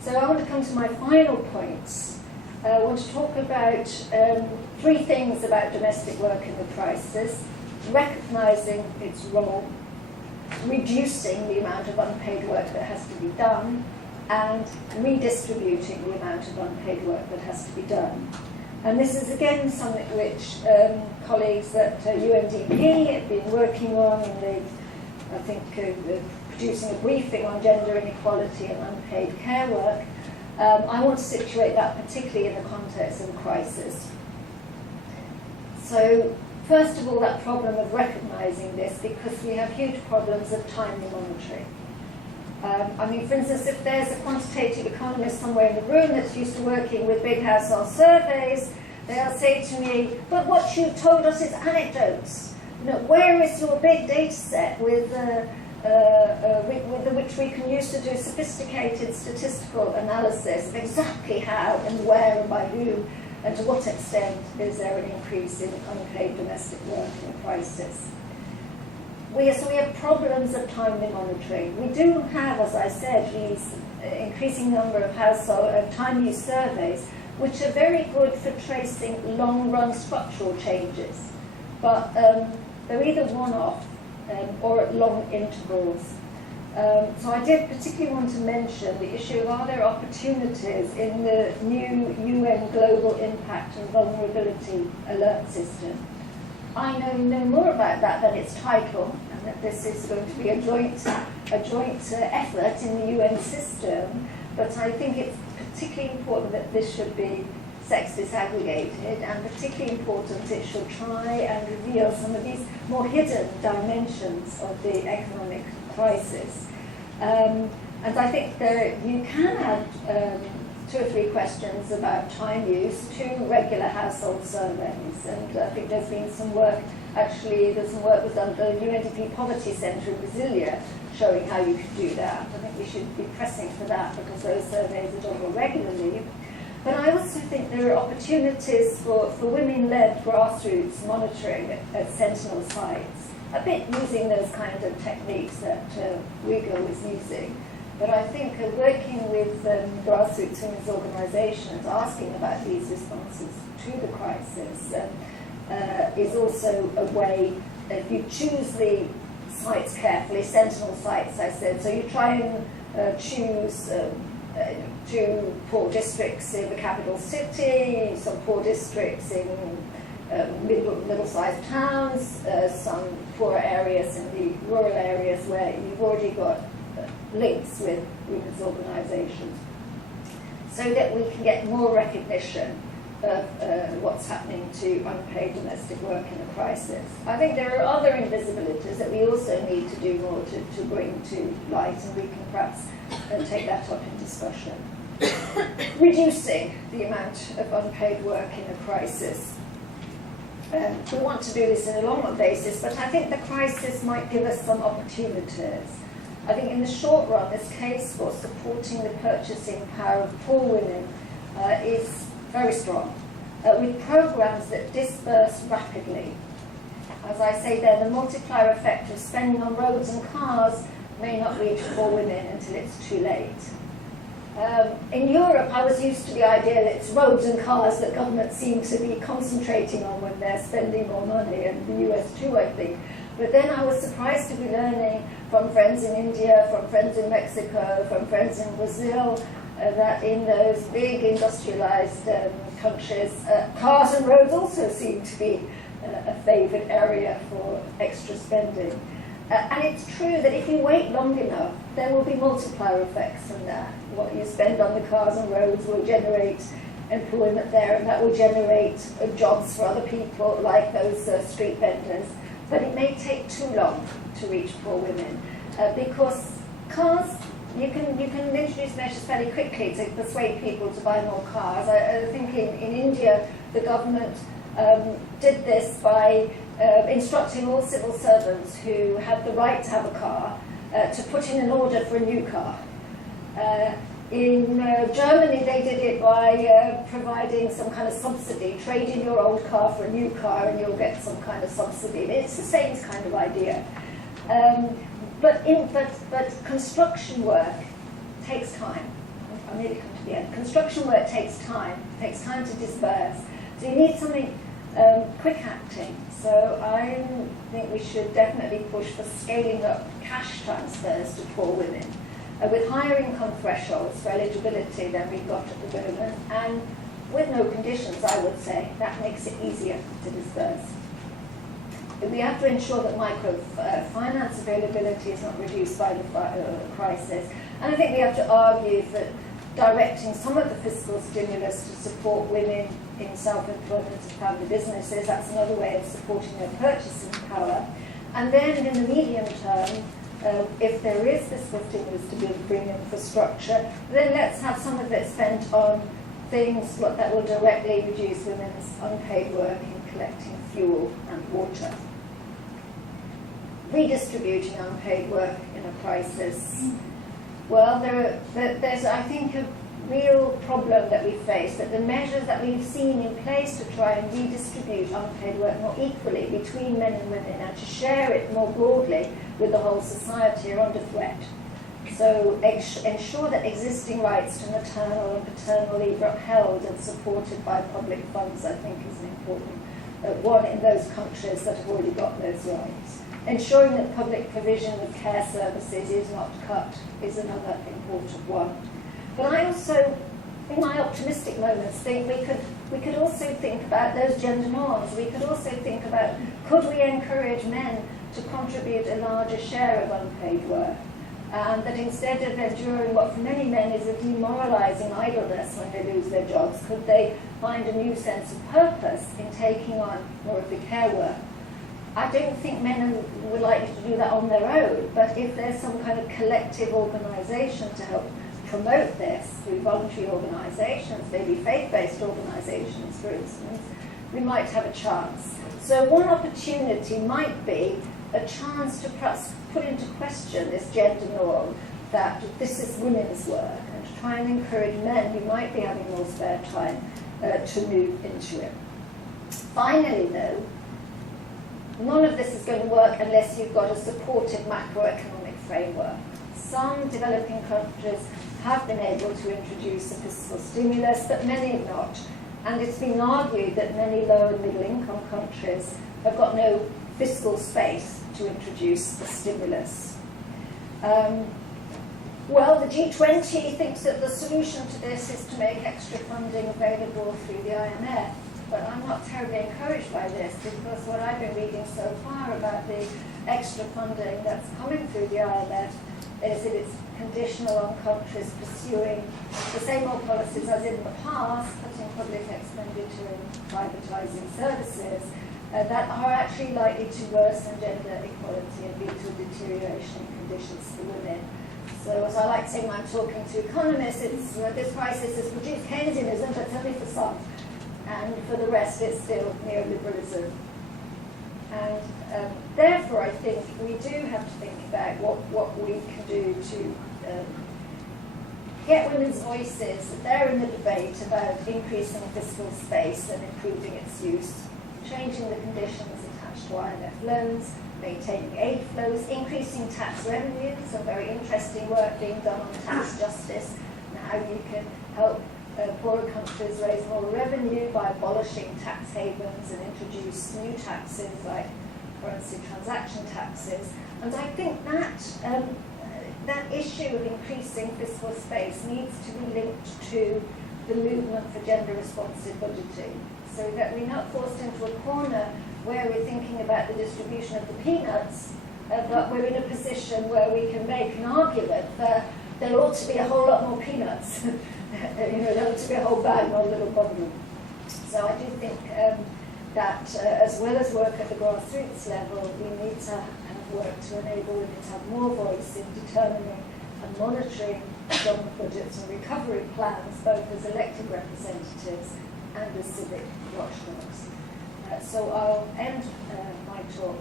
So I want to come to my final points. I want to talk about three things about domestic work in the crisis: recognising its role, reducing the amount of unpaid work that has to be done, and redistributing the amount of unpaid work that has to be done. And this is again something which colleagues at UNDP have been working on, and they've, I think, producing a briefing on gender inequality and unpaid care work. I want to situate that particularly in the context of a crisis. So, first of all, that problem of recognising this, because we have huge problems of timely monitoring. I mean, for instance, if there's a quantitative economist somewhere in the room that's used to working with big household surveys, they'll say to me, but what you've told us is anecdotes. You know, where is your big data set with which we can use to do sophisticated statistical analysis of exactly how and where and by who and to what extent is there an increase in unpaid domestic work in a crisis. So we have problems of timely monitoring. We do have, as I said, these increasing number of household time use surveys, which are very good for tracing long-run structural changes, but they're either one-off or at long intervals. So I did particularly want to mention the issue of, are there opportunities in the new UN Global Impact and Vulnerability Alert System? I know no more about that than its title, and that this is going to be a joint effort in the UN system, but I think it's particularly important that this should be sex disaggregated, and particularly important it should try and reveal some of these more hidden dimensions of the economic crisis. And I think you can add 2 or 3 questions about time use to regular household surveys, and I think there's been some work, actually there's some work was done at the UNDP Poverty Centre in Brasilia showing how you could do that. I think we should be pressing for that because those surveys are done more regularly. But I also think there are opportunities for women-led grassroots monitoring at sentinel sites, a bit using those kind of techniques that Uyghur was using. But I think working with grassroots women's organisations, asking about these responses to the crisis is also a way, if you choose the sites carefully, sentinel sites, I said, so you try and choose 2 poor districts in the capital city, some poor districts in middle-sized towns, some poorer areas in the rural areas where you've already got links with women's organisations, so that we can get more recognition of what's happening to unpaid domestic work in a crisis. I think there are other invisibilities that we also need to do more to bring to light, and we can perhaps take that up in discussion. Reducing the amount of unpaid work in a crisis. We want to do this in a long-run basis, but I think the crisis might give us some opportunities. I think in the short run, this case for supporting the purchasing power of poor women is very strong, with programs that disperse rapidly. As I say there, the multiplier effect of spending on roads and cars may not reach poor women until it's too late. In Europe, I was used to the idea that it's roads and cars that governments seem to be concentrating on when they're spending more money, and the US too, I think. But then I was surprised to be learning from friends in India, from friends in Mexico, from friends in Brazil, that in those big industrialized countries, cars and roads also seem to be a favored area for extra spending. And it's true that if you wait long enough, there will be multiplier effects from that. What you spend on the cars and roads will generate employment there, and that will generate jobs for other people, like those street vendors. But it may take too long to reach poor women, because cars, you can introduce measures fairly quickly to persuade people to buy more cars. I think in India, the government did this by instructing all civil servants who had the right to have a car to put in an order for a new car. In Germany, they did it by providing some kind of subsidy. Trade in your old car for a new car and you'll get some kind of subsidy. It's the same kind of idea. But construction work takes time. I'll nearly come to the end. Construction work takes time to disburse. So you need something quick acting. So I think we should definitely push for scaling up cash transfers to poor women with higher income thresholds for eligibility than we've got at the moment, and with no conditions, I would say. That makes it easier to disburse. We have to ensure that microfinance availability is not reduced by the crisis. And I think we have to argue that directing some of the fiscal stimulus to support women in self-employment and family businesses, that's another way of supporting their purchasing power. And then in the medium term, if there is fiscal stimulus to bring infrastructure, then let's have some of it spent on things that will directly reduce women's unpaid work in collecting fuel and water. Redistributing unpaid work in a crisis. Well, there's, I think, a real problem that we face, that the measures that we've seen in place to try and redistribute unpaid work more equally between men and women and to share it more broadly with the whole society are under threat. So ensure that existing rights to maternal and paternal leave are upheld and supported by public funds, I think, is an important one in those countries that have already got those rights. Ensuring that public provision of care services is not cut is another important one. But I also, in my optimistic moments, think we could also think about those gender norms. We could also think about, could we encourage men to contribute a larger share of unpaid work? And that instead of enduring what for many men is a demoralizing idleness when they lose their jobs, could they find a new sense of purpose in taking on more of the care work? I don't think men would like to do that on their own, but if there's some kind of collective organisation to help promote this through voluntary organisations, maybe faith-based organisations, for instance, we might have a chance. So one opportunity might be a chance to perhaps put into question this gender norm that this is women's work, and to try and encourage men who might be having more spare time to move into it. Finally, though, none of this is going to work unless you've got a supportive macroeconomic framework. Some developing countries have been able to introduce a fiscal stimulus, but many have not. And it's been argued that many low and middle income countries have got no fiscal space to introduce a stimulus. Well, the G20 thinks that the solution to this is to make extra funding available through the IMF. But I'm not terribly encouraged by this, because what I've been reading so far about the extra funding that's coming through the IMF is that it's conditional on countries pursuing the same old policies as in the past, putting public expenditure in privatising services, that are actually likely to worsen gender equality and lead to a deterioration in conditions for women. So as I like to say when I'm talking to economists, this crisis has produced Keynesianism, but it's only for some. And for the rest, it's still neoliberalism. And therefore, I think we do have to think about what we can do to get women's voices there in the debate about increasing fiscal space and improving its use, changing the conditions attached to IMF loans, maintaining aid flows, increasing tax revenue, some very interesting work being done on tax justice, and how you can help poorer countries raise more revenue by abolishing tax havens and introduce new taxes like currency transaction taxes. And I think that issue of increasing fiscal space needs to be linked to the movement for gender responsive budgeting, so that we're not forced into a corner where we're thinking about the distribution of the peanuts, but we're in a position where we can make an argument that there ought to be a whole lot more peanuts. There ought to be a whole bag, not a little bundle. So I do think that as well as work at the grassroots level, we need to have work to enable women to have more voice in determining and monitoring government budgets and recovery plans, both as elected representatives and as civic watchdogs. So I'll end my talk